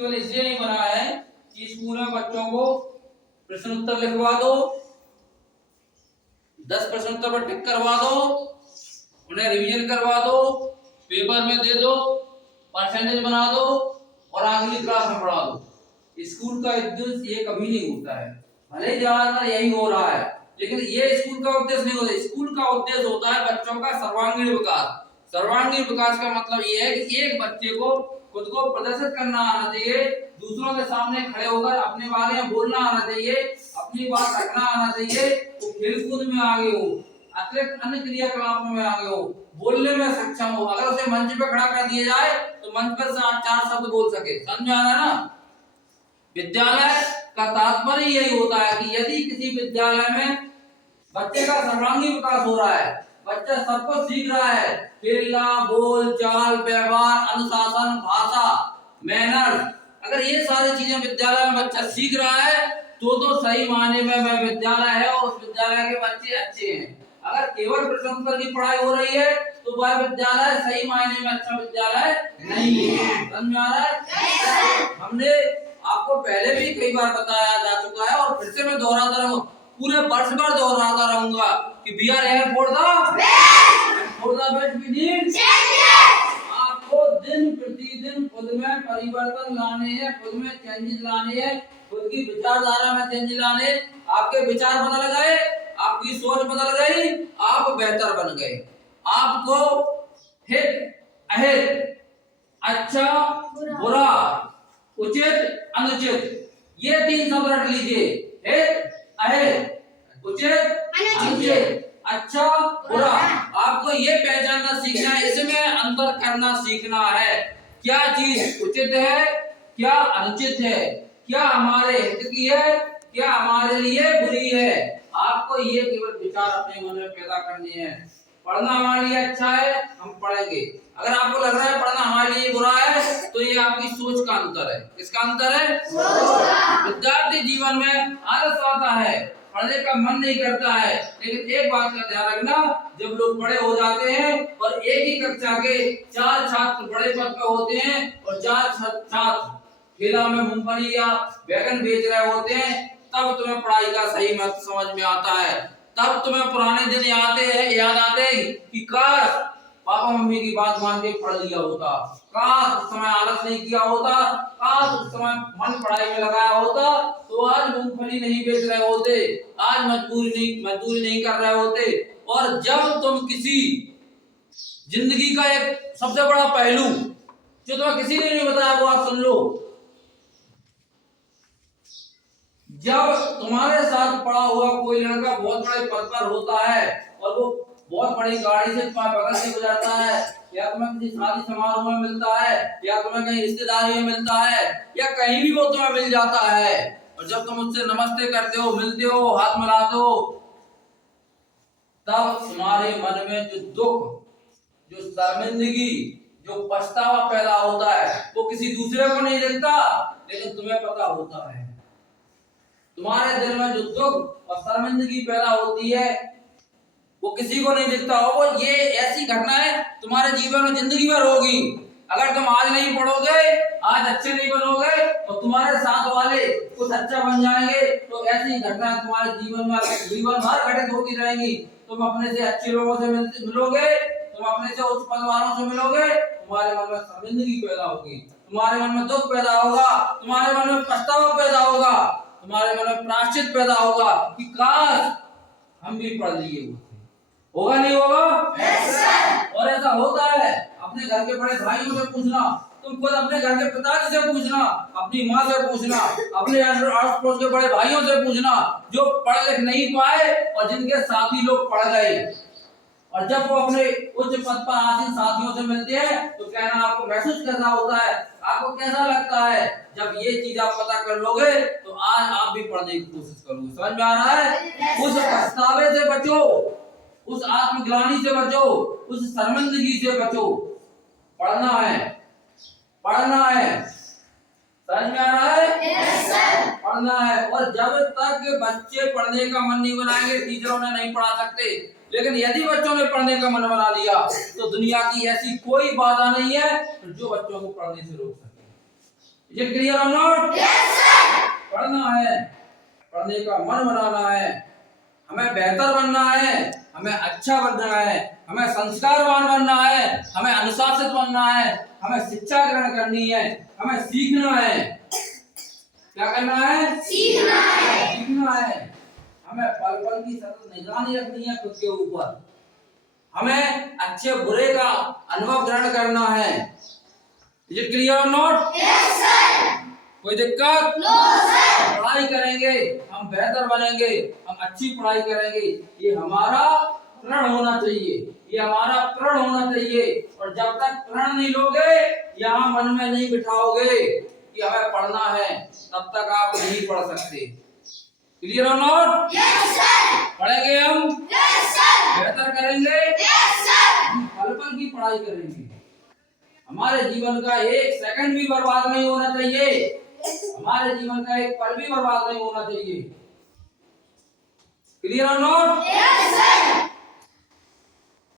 केवल इसलिए नहीं बनाया है कि स्कूल में बच्चों को प्रश्न उत्तर लिखवा दो, 10 प्रश्न उत्तर पर टिक करवा दो, उन्हें रिवीजन करवा दो, पेपर में दे दो, परसेंटेज बना दो और अगली क्लास में पढ़ा दो। स्कूल का उद्देश्य ये कभी नहीं होता है। भले ज्यादातर यही हो रहा है, लेकिन ये स्कूल का उद्देश्य नहीं होता। स्कूल का उद्देश्य होता है बच्चों का सर्वांगीण विकास। सर्वांगीण विकास का मतलब ये है कि एक बच्चे को खुद को प्रदर्शित करना आना चाहिए, दूसरों के सामने खड़े होकर अपने बारे में बोलना आना चाहिए, अपनी बात रखना आना चाहिए, वो खेलकूद में आगे हो, अतिरिक्त अन्य क्रियाकलापों में आगे हो, बोलने में सक्षम हो। अगर उसे मंच पे खड़ा कर दिया जाए तो मंच पर से 4 शब्द बोल सके। समझ आ रहा है ना? विद्यालय का तात्पर्य यही होता है कि यदि किसी विद्यालय में बच्चे का सर्वांगीण विकास हो रहा है, बच्चा सब कुछ सीख रहा है, खेलना, बोल चाल, व्यवहार, अनुशासन, भाषा, मैनर्स, अगर ये सारी चीजें विद्यालय में बच्चा सीख रहा है तो सही मायने में वह विद्यालय है और उस विद्यालय के बच्चे अच्छे हैं। अगर केवल प्रश्न उत्तर की पढ़ाई हो रही है तो वह विद्यालय सही मायने में अच्छा विद्यालय नहीं है। समझ आ रहा है? हमने आपको पहले भी कई बार बताया जा चुका है और फिर से मैं दोहराता रहूंगा, पूरे वर्ष भर दोहराता रहूंगा कि we are here for the best we need. आपको दिन प्रतिदिन खुद में परिवर्तन लाने हैं, खुद में चेंजेस लाने हैं, खुद की विचारधारा में चेंज लाने। आपके विचार बदल गए, आपकी सोच बदल गई, आप बेहतर बन गए। आपको हित अहित, अच्छा बुरा, उचित अनुचित, ये 3 शब्द रट लीजिए। हित अहित, उचित अनुचित, अच्छा बुरा। आपको ये पहचानना सीखना है, इसमें अंतर करना सीखना है। क्या चीज उचित है, क्या अनुचित है, क्या हमारे हित की है, क्या हमारे लिए बुरी है। आपको ये केवल विचार अपने मन में पैदा करने हैं। पढ़ना हमारे लिए अच्छा है, हम पढ़ेंगे। अगर आपको लग रहा है पढ़ना हमारे लिए बुरा है तो ये आपकी सोच का अंतर है। किसका अंतर है? विद्यार्थी जीवन में आलस आता है, पढ़ने का मन नहीं करता है, लेकिन एक बात का ध्यान रखना, जब लोग बड़े हो जाते हैं और एक ही कक्षा के 4 छात्र बड़े पद पे होते हैं और 4 छात्र ठेला में मूंगफली या बैगन बेच रहे होते हैं, तब तुम्हें पढ़ाई का सही महत्व समझ में आता है। तब तुम्हें पुराने दिन याद आते हैं कि काश पापा मम्मी की बात मान के पढ़ लिया होता, काश उस समय आलस नहीं किया होता, काश उस समय मन पढ़ाई में लगाया होता तो आज मूंगफली नहीं बेच रहे होते, आज मजदूरी नहीं कर रहे होते। और जब तुम किसी जिंदगी का एक सबसे बड़ा पहलू जो तुम्हें किसी ने नहीं बताया वो आप सुन लो, जब तुम्हारे साथ पढ़ा हुआ कोई लड़का बहुत बड़े पद पर होता है और वो बहुत बड़ी गाड़ी से तुम्हारे बगल से गुजरता है, या तुम्हें किसी शादी समारोह में मिलता है, या तुम्हें कहीं रिश्तेदारी में मिलता है, या कहीं भी वो तुम्हें मिल जाता है, और जब तुम उससे नमस्ते करते हो, मिलते हो, हाथ मिलाते हो, तब तुम्हारे मन में जो दुख, जो शर्मिंदगी, जो पछतावा पैदा होता है वो किसी दूसरे को नहीं दिखता, लेकिन तुम्हें पता होता है। तुम्हारे दिल में जो दुख और शर्मिंदगी पैदा होती है वो किसी को नहीं दिखता। और वो ये ऐसी घटनाएं तुम्हारे जीवन में जिंदगी भर होगी। अगर तुम आज नहीं पढ़ोगे, आज अच्छे नहीं बनोगे, और तुम्हारे साथ वाले कुछ अच्छा बन जाएंगे, तो ऐसी घटनाएं तुम्हारे जीवन भर घटित होती रहेंगी। तुम अपने से अच्छे लोगों से मिलोगे, तुम अपने से उच्च पद वालों से मिलोगे, तुम्हारे मन में शर्मिंदगी पैदा होगी, तुम्हारे मन में दुख पैदा होगा, तुम्हारे मन में पछतावा पैदा होगा, तुम्हारे मन में प्रायश्चित पैदा होगा कि काश हम भी पढ़ लिए होते। होगा नहीं होगा? और ऐसा होता है। अपने घर के बड़े भाइयों से पूछना, तुम खुद अपने घर के पिताजी से पूछना, अपनी माँ से पूछना, अपने आस पड़ोस के बड़े भाइयों से पूछना जो पढ़ लिख नहीं पाए और जिनके साथी लोग पढ़ गए, और जब वो अपने उच्च पद पर आसीन साथियों से मिलते हैं तो कहना आपको महसूस कैसा होता है, आपको कैसा लगता है। जब ये चीज आप पता कर लोगे तो आज आप भी पढ़ने की कोशिश करोगे। समझ में आ रहा है? उस पछतावे से बचो, उस आत्मग्लानि से बचो, उस शर्मिंदगी से बचो। पढ़ना है, पढ़ना है। समझ में आ रहा है? yes, पढ़ना है। और जब तक बच्चे पढ़ने का मन नहीं बनाएंगे, टीचर उन्हें नहीं पढ़ा सकते, लेकिन यदि बच्चों ने पढ़ने का मन बना लिया तो दुनिया की ऐसी कोई बाधा नहीं है जो बच्चों को पढ़ने से रोक सके। इज इट क्लियर और नॉट? Yes sir. पढ़ना है, पढ़ने का मन बनाना है, हमें बेहतर बनना है, हमें अच्छा बनना है, हमें संस्कारवान बनना है, हमें अनुशासित बनना है, हमें शिक्षा ग्रहण करनी है, हमें सीखना है। क्या करना है? सीखना है। सीखना है। हमें पल पल की सतत निगरानी रखनी है खुद के ऊपर। हमें अच्छे बुरे का अनुभव ग्रहण करना है। इज इट क्लियर और नॉट? Yes sir. कोई दिक्कत? No sir. पढ़ाई करेंगे, हम बेहतर बनेंगे, हम अच्छी पढ़ाई करेंगे, ये हमारा प्रण होना चाहिए, ये हमारा प्रण होना चाहिए। और जब तक प्रण नहीं लोगे, यहाँ मन में नहीं बिठाओगे कि हमें पढ़ना है, तब तक आप नहीं पढ़ सकते। क्लियर और नॉट? Yes sir. पढ़ेंगे हम? Yes sir. बेहतर करेंगे? Yes sir. हम पल पल की पढ़ाई करेंगे। हमारे जीवन का एक सेकंड भी बर्बाद नहीं होना चाहिए, हमारे जीवन का एक पल भी बर्बाद नहीं होना चाहिए। क्लियर और नॉट?